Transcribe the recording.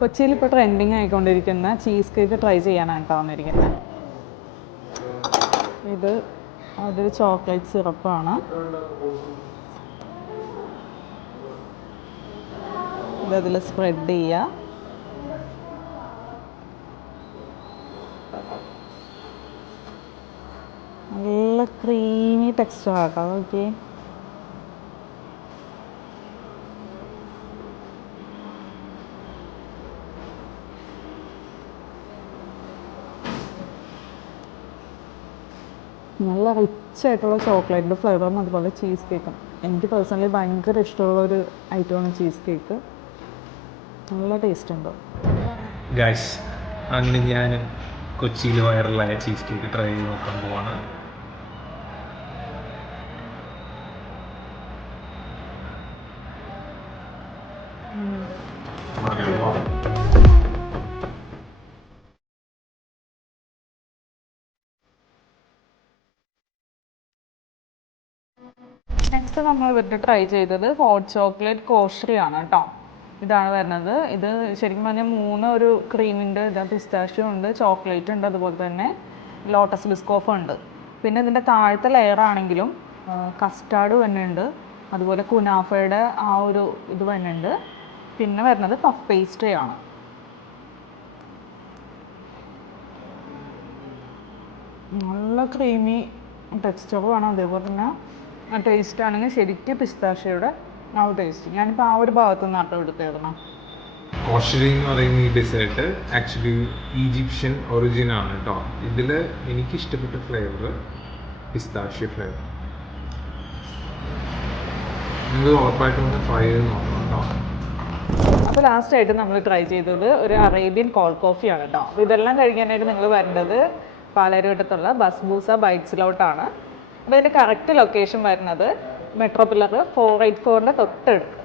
കൊച്ചിയിൽ ഇപ്പോൾ trending ആയിക്കൊണ്ടിരിക്കുന്ന cheese cake try ചെയ്യാനാണ് വന്നിരിക്കുന്നത്. ഇത് അതൊരു ചോക്ലേറ്റ് സിറപ്പാണ്. ഇതതിൽ സ്പ്രെഡ് ചെയ്യുക. നല്ല ക്രീമി ടെക്സ്ചർ ആക്കാം. ഓക്കെ, നല്ല റിച്ച് ആയിട്ടുള്ള ചോക്ലേറ്റിൻ്റെ ഫ്ലേവറും അതുപോലെ ചീസ് കേക്കും. എനിക്ക് പേഴ്സണലി ഭയങ്കര ഇഷ്ടമുള്ളൊരു ഐറ്റമാണ് ചീസ് കേക്ക്. നല്ല ടേസ്റ്റ് ഉണ്ട്. ഗൈസ്, അങ്ങനെ ഞാൻ കൊച്ചിയിൽ വൈറലായ ചീസ് കേക്ക് ട്രൈ ചെയ്ത് നോക്കാൻ പോവാണ്. നെക്സ്റ്റ് നമ്മൾ ഇവരുടെ ട്രൈ ചെയ്തത് ഹോട്ട് ചോക്ലേറ്റ് കോഷറി ആണ് കേട്ടോ. ഇതാണ് വരുന്നത്. ഇത് ശരിക്കും പറഞ്ഞാൽ ഒരു ക്രീമിൻ്റെ ഇത് പിസ്താഷ്യോ ഉണ്ട്, ചോക്ലേറ്റ് ഉണ്ട്, അതുപോലെ തന്നെ ലോട്ടസ് ബിസ്കോഫും ഉണ്ട്. പിന്നെ ഇതിൻ്റെ താഴത്തെ ലെയർ ആണെങ്കിലും കസ്റ്റാർഡ് വരുന്നുണ്ട്, അതുപോലെ കുനാഫയുടെ ആ ഒരു ഇത് വരുന്നുണ്ട്. പിന്നെ വരുന്നത് പഫ് പേസ്ട്രി ആണ്. നല്ല ക്രീമി ടെക്സ്ചറുമാണ്, അതേപോലെ തന്നെ ടേസ്റ്റ് ആണെങ്കിൽ ശരിക്കും പിസ്താഷ്യയുടെ ആ ഒരു ടേസ്റ്റ്. ഞാനിപ്പോൾ ആ ഒരു ഭാഗത്തു നിന്നാട്ടോ എടുത്തേക്കണം. കോഷറി എന്ന് പറയുന്ന ഈ ഡെസേർട്ട് ആക്ച്വലി ഈജിപ്ഷ്യൻ ഒറിജിൻ ആണ് കേട്ടോ. ഇതിൽ എനിക്കിഷ്ടപ്പെട്ട ഫ്ലേവർ പിസ്താഷ്യ ഫ്ലേവർ. നിങ്ങൾ ഉറപ്പായിട്ടും ട്രൈ ചെയ്ത് നോക്കണം കേട്ടോ. അപ്പോൾ ലാസ്റ്റായിട്ട് നമ്മൾ ട്രൈ ചെയ്തത് ഒരു അറേബ്യൻ കോൾഡ് കോഫിയാണ് കേട്ടോ. അപ്പോൾ ഇതെല്ലാം കഴിക്കാനായിട്ട് നിങ്ങൾ വരേണ്ടത് പാലാരിവട്ടത്തുള്ള ബസ്ബൂസ ബൈറ്റ്സിലോട്ടാണ്. അപ്പോൾ ഇതിൻ്റെ കറക്റ്റ് ലൊക്കേഷൻ വരുന്നത് മെട്രോ പില്ലർ 484ൻ്റെ തൊട്ടടുത്ത്.